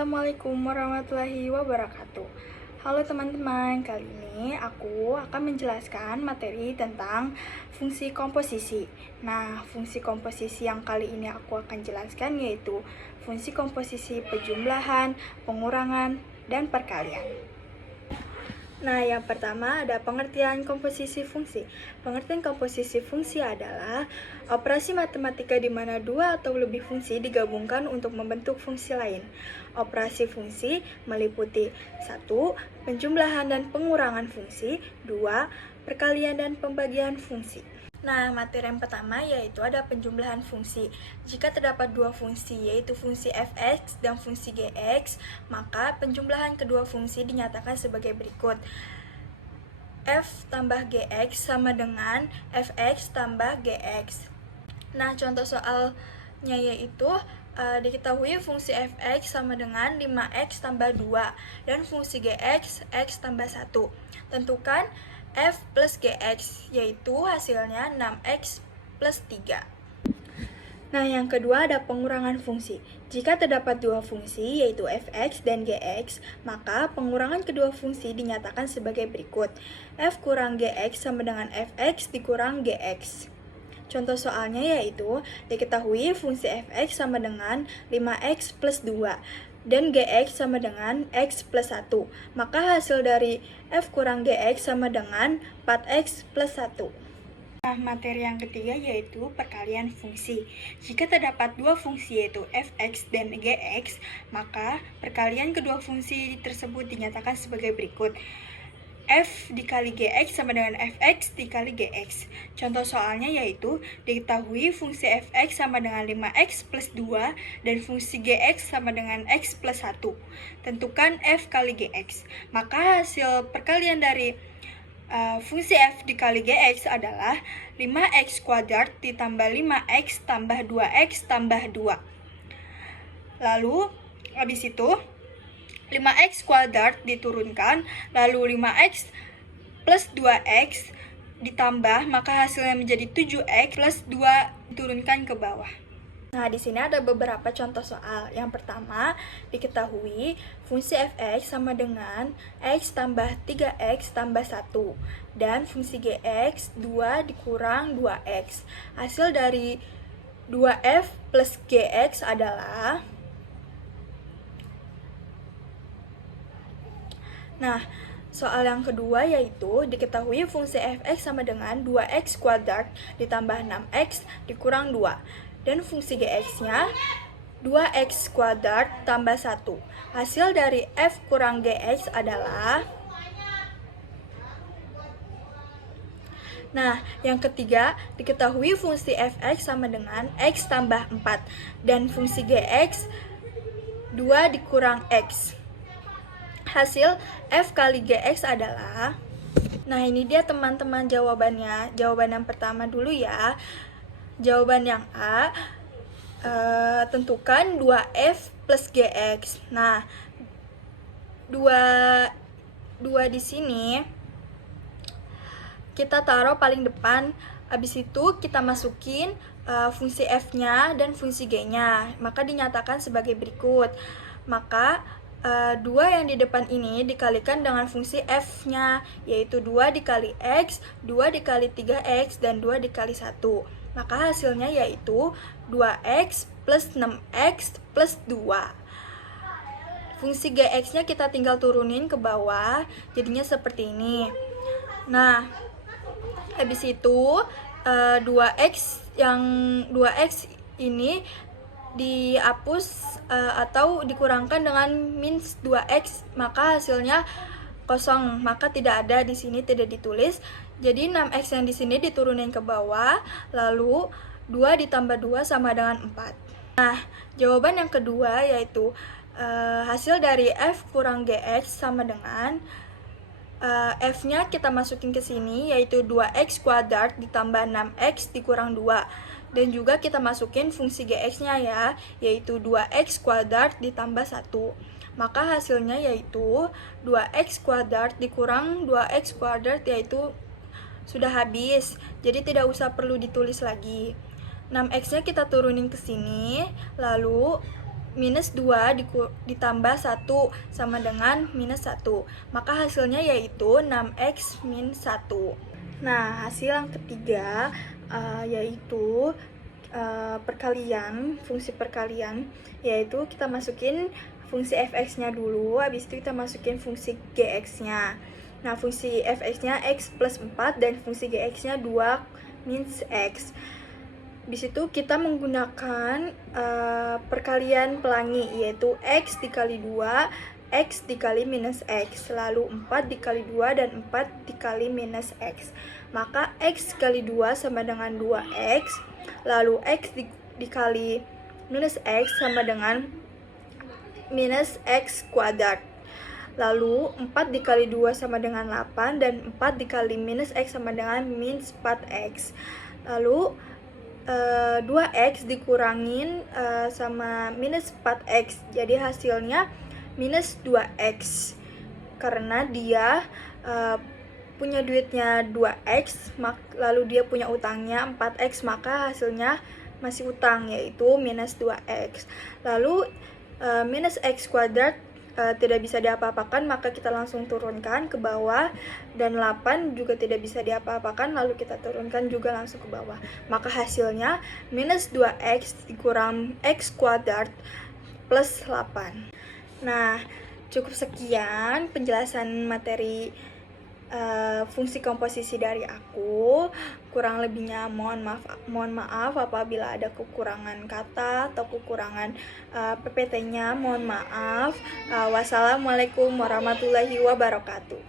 Assalamualaikum warahmatullahi wabarakatuh. Halo teman-teman, kali ini aku akan menjelaskan materi tentang fungsi komposisi. Nah, fungsi komposisi yang kali ini aku akan jelaskan yaitu fungsi komposisi penjumlahan, pengurangan, dan perkalian. Nah, yang pertama ada pengertian komposisi fungsi. Pengertian komposisi fungsi adalah operasi matematika di mana dua atau lebih fungsi digabungkan untuk membentuk fungsi lain. Operasi fungsi meliputi 1. Penjumlahan dan pengurangan fungsi, 2. Perkalian dan pembagian fungsi. Nah, materi yang pertama yaitu ada penjumlahan fungsi. Jika terdapat dua fungsi, yaitu fungsi f(x) dan fungsi g(x), maka penjumlahan kedua fungsi dinyatakan sebagai berikut. F tambah gx sama dengan fx tambah gx. Nah, contoh soalnya yaitu diketahui fungsi fx sama dengan 5x tambah 2 dan fungsi gx x tambah 1. Tentukan f plus gx, yaitu hasilnya 6x plus 3. Nah, yang kedua ada pengurangan fungsi. Jika terdapat dua fungsi, yaitu fx dan gx, maka pengurangan kedua fungsi dinyatakan sebagai berikut. F kurang gx sama dengan fx dikurang gx. Contoh soalnya yaitu diketahui fungsi fx sama dengan 5x plus 2 dan gx sama dengan x plus 1. Maka hasil dari f kurang gx sama dengan 4x plus 1. Nah, materi yang ketiga yaitu perkalian fungsi. Jika terdapat dua fungsi yaitu fx dan gx, maka perkalian kedua fungsi tersebut dinyatakan sebagai berikut. F dikali gx sama dengan fx dikali gx. Contoh soalnya yaitu diketahui fungsi fx sama dengan 5x plus 2 dan fungsi gx sama dengan x plus 1. Tentukan f kali gx. Maka hasil perkalian dari fungsi f dikali gx adalah 5x kuadrat ditambah 5x tambah 2x tambah 2. Lalu habis itu 5x kuadrat diturunkan, lalu 5x plus 2x ditambah, maka hasilnya menjadi 7x plus 2 diturunkan ke bawah. Nah, di sini ada beberapa contoh soal. Yang pertama, diketahui fungsi fx sama dengan x tambah 3x tambah 1 dan fungsi gx 2 dikurang 2x. Hasil dari 2f plus gx adalah Nah, soal yang kedua yaitu diketahui fungsi fx sama dengan 2x kuadrat ditambah 6x dikurang 2 dan fungsi gx-nya 2x kuadrat tambah 1. Hasil dari f kurang gx adalah Nah, yang ketiga, diketahui fungsi fx sama dengan x tambah 4 dan fungsi gx 2 dikurang x. Hasil f kali gx adalah Nah, ini dia teman-teman jawabannya. Jawaban yang pertama dulu ya. Jawaban yang A, tentukan 2f plus gx. Nah, 2 di sini kita taruh paling depan. Habis itu kita masukin fungsi f-nya dan fungsi g-nya. Maka dinyatakan sebagai berikut. Maka 2 yang di depan ini dikalikan dengan fungsi f-nya, yaitu 2 dikali x, 2 dikali 3x, dan 2 dikali 1. Maka hasilnya yaitu 2x plus 6x plus 2. Fungsi gx-nya kita tinggal turunin ke bawah, jadinya seperti ini. Nah, habis itu 2x ini dihapus atau dikurangkan dengan minus 2x, maka hasilnya kosong, maka tidak ada di sini, tidak ditulis. Jadi 6x yang di sini diturunin ke bawah, lalu 2 ditambah 2 sama dengan 4. Nah, jawaban yang kedua yaitu hasil dari f kurang gx sama dengan f-nya kita masukin ke sini, yaitu 2x kuadrat ditambah 6x dikurang 2. Dan juga kita masukin fungsi gx-nya ya, yaitu 2x kuadrat ditambah 1. Maka hasilnya yaitu 2x kuadrat dikurang 2x kuadrat, yaitu sudah habis. Jadi tidak usah perlu ditulis lagi. 6x-nya kita turunin ke sini, lalu minus 2 ditambah 1 sama dengan minus 1. Maka hasilnya yaitu 6x min 1. Nah, hasil yang ketiga yaitu perkalian, fungsi perkalian, yaitu kita masukin fungsi fx-nya dulu, habis itu kita masukin fungsi gx-nya. Nah, fungsi fx-nya x plus 4 dan fungsi gx-nya 2 min x. Di situ kita menggunakan perkalian pelangi, yaitu x dikali 2, x dikali minus x, lalu 4 dikali 2 dan 4 dikali minus x. Maka x kali 2 sama dengan 2x, lalu x dikali minus x sama dengan minus x kuadrat. Lalu 4 dikali 2 sama dengan 8, dan 4 dikali minus x sama dengan minus 4x. Lalu 2x dikurangin sama minus 4x, jadi hasilnya minus 2x. Karena dia punya duitnya 2x, lalu dia punya utangnya 4x, maka hasilnya masih utang, yaitu minus 2x. Lalu minus x kuadrat tidak bisa diapa-apakan, maka kita langsung turunkan ke bawah, dan 8 juga tidak bisa diapa-apakan, lalu kita turunkan juga langsung ke bawah. Maka hasilnya minus 2x dikurang x kuadrat plus 8. Nah, cukup sekian penjelasan materi fungsi komposisi dari aku. Kurang lebihnya mohon maaf apabila ada kekurangan kata atau kekurangan PPT-nya, mohon maaf. Wassalamualaikum warahmatullahi wabarakatuh.